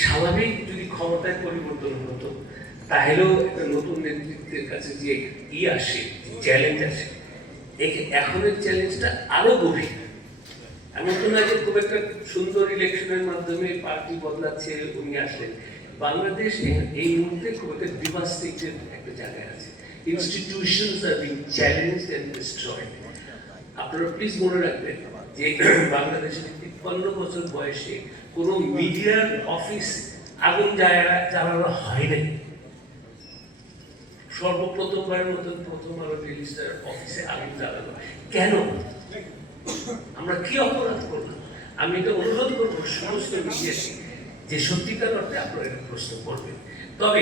স্বাভাবিক যদি ক্ষমতায় পরিবর্তন হতো, তাহলেও একটা নতুন নেতৃত্বের কাছে যে ই আসে চ্যালেঞ্জ আসে এখ- এখনের চ্যালেঞ্জটা আরও গভীর। এমন তো না যে খুব একটা সুন্দর ইলেকশনের মাধ্যমে পার্টি বদলাচ্ছে, উনি আসলেন। বাংলাদেশ এই মুহূর্তে খুব একটা ডিভাস্টেটেড একটা জায়গায় আছে। Institutions R being challenge and destroyed আপনারা প্লিজ মনে রাখবেন যে বাংলাদেশের তিপ্পান্ন বছর বয়সে কোনো মিডিয়ার অফিস আগুন জ্বালা- জ্বালানো হয় নাই। সর্বপ্রথমবারের মতন প্রথম আলো ডেলি স্টার অফিসে আগুন জ্বালানো কেন? আমরা কি অপরাধ করলাম? আমি এটা অনুরোধ করব সমস্ত মিডিয়াকে যে সত্যিকার অর্থে আপনারা প্রশ্ন করবেন। তবে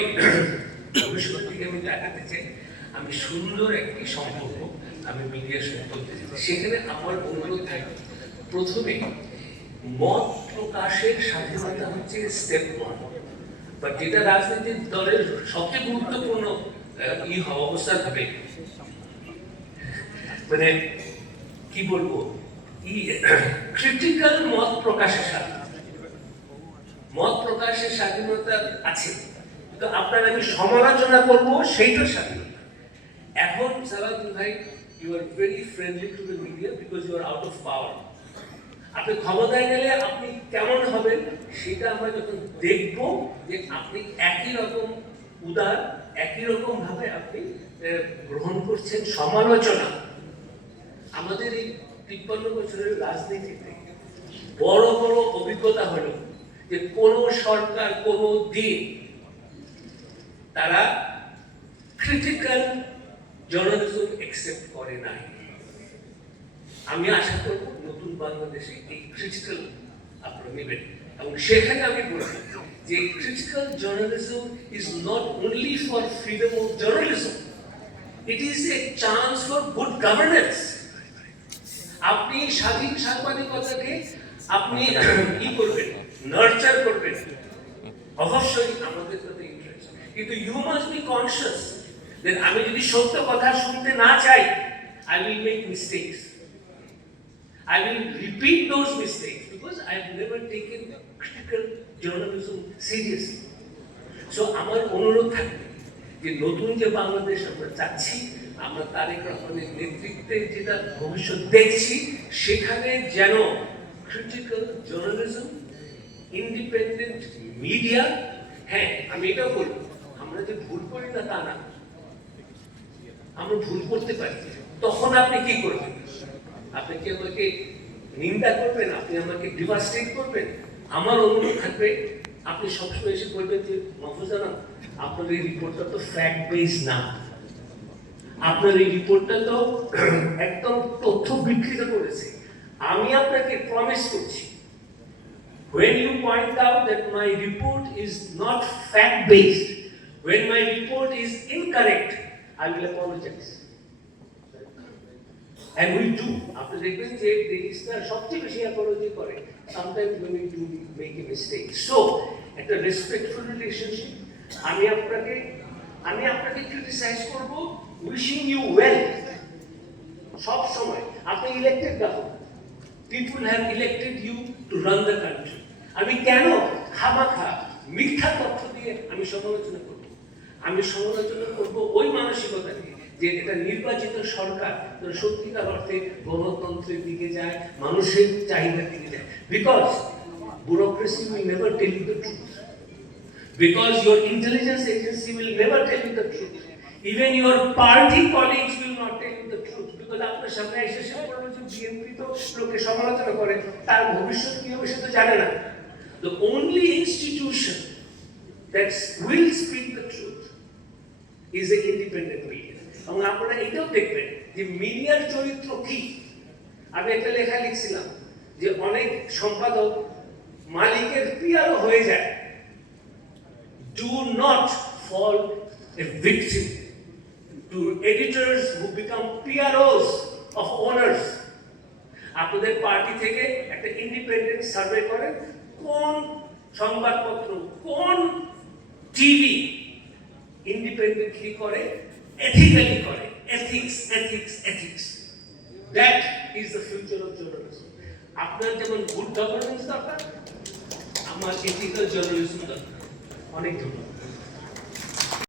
ভবিষ্যৎ থেকে আমি দেখাতে চাই আমি সুন্দর একটি সম্পর্ক আমি মিডিয়ার সাথে করতে চাই। সেখানে আমার অনুরোধ থাকবে। প্রথমে, মত প্রকাশের স্বাধীনতা হচ্ছে স্টেপ ওয়ান বা যেটা রাজনৈতিক দলের সবচেয়ে গুরুত্বপূর্ণ ই হওয়া অবস্থান হবে। মানে কি বলব? ক্রিটিক্যাল মত প্রকাশের স্বাধীনতা। মত প্রকাশের স্বাধীনতা আছে। তো আপনার আমি সমালোচনা করব, সেইটার স্বাধীনতা। এখন সালাদুল ভাই you are very friendly to the media because you are out of power আপনি ক্ষমতায় গেলে আপনি কেমন হবেন সেটা আমরা যখন দেখব যে আপনি একই রকম উদার, একই রকম ভাবে আপনি গ্রহণ করছেন সমালোচনা। আমাদের এই তিপ্পান্ন বছরের রাজনীতিতে বড় বড় অভিজ্ঞতা হলো যে কোন সরকার কোন দিন তারা ক্রিটিক্যাল একসেপ্ট করে নাই। আমি আশা করব নতুন বাংলাদেশে এই ক্রিটিক্যাল আপনারা নেবেন। এবং সেখানে আমি বলছি যে critical journalism is not only for freedom of journalism it is a chance for good governance আপনি স্বাধীন সাংবাদিকতাকে আপনি কি করবেন নার্চার করবেন। অবশ্যই আমাদের ইন্টারেস্ট কিন্তু ইউ মাস্ট বি কনসিয়াস যে আমি যদি সত্য কথা শুনতে না চাই I will make mistakes I will repeat those mistakes because I've never taken critical journalism seriously. So, আমার অনুরোধ থাকবে যে নতুন যে বাংলাদেশ আমরা চাচ্ছি, আমরা তারেক রহমানের নেতৃত্বে যেটা ভবিষ্যৎ দেখছি, সেখানে যেন ক্রিটিক্যাল জার্নালিজম ইন্ডিপেন্ডেন্ট মিডিয়া হ্যাঁ আমি এটাও বলব, আমরা যে ভুল করি না তা না আমরা ভুল করতে পারি। তখন আপনি কি করবেন? আপনি কি আমাকে নিন্দা করবেন? আপনি আমাকে ডিভাস্টেট করবেন? আমার অনুরোধ থাকবে, আপনি সবসময় এসে বলবেন যে মফুজানা আপনার এই রিপোর্টটা তো ফ্যাক্ট বেস না। আপনার এই রিপোর্টটা তো একদম তথ্য বিকৃত করেছে। আমি আপনাকে প্রমিস করছি, when you point out that my report is not fact based when my report is incorrect i will apologize And we do. আপনি দেখবেন যে রেজিস্টার সবচেয়ে বেশি অ্যাপোলজি করে। Sometimes when we do make a mistake. So, একটা respectful relationship আমি আপনাকে আমি আপনাকে ক্রিটিসাইজ করব উইশিং ইউ ওয়েল সব সময়। আপনি elected government people have elected you to run the country আমি কেন খামাখা মিথ্যা তথ্য দিয়ে আমি সমালোচনা করব? আমি সমালোচনা করব ওই মানসিকতাকে যে এটা নির্বাচিত সরকার সত্যিকার অর্থে গণতন্ত্রের দিকে যায়, মানুষের চাহিদার দিকে যায়। Because bureaucracy will never tell you the truth because your intelligence agency will never tell you the truth even your party colleagues will not tell you the truth because আপনার সামনে এসে সে বলল যে বিএনপি তো লোকে সমালোচনা করে, তার ভবিষ্যৎ কি হবে সে তো জানে না। The only institution that's will speak the truth is the independent media. এবং আপনারা এটাও দেখবেন যে মিডিয়ার চরিত্র কি আমি একটা লেখা লিখছিলাম যে অনেক সম্পাদক মালিকের পিয়ারও হয়ে যায় do not fall a victim to editors who become PROs of owners. আপনাদের পার্টি থেকে একটা ইন্ডিপেন্ডেন্ট সার্ভে করেন কোন সংবাদপত্র, কোন টিভি ইন্ডিপেন্ডেন্টলি করে? এথিক্যালি করে. Ethics ethics ethics that is the future of journalism আপনার যেমন গুড গভর্নেন্স দরকার, আমার এথিক্যাল জার্নালিজম অনেক ধন্যবাদ।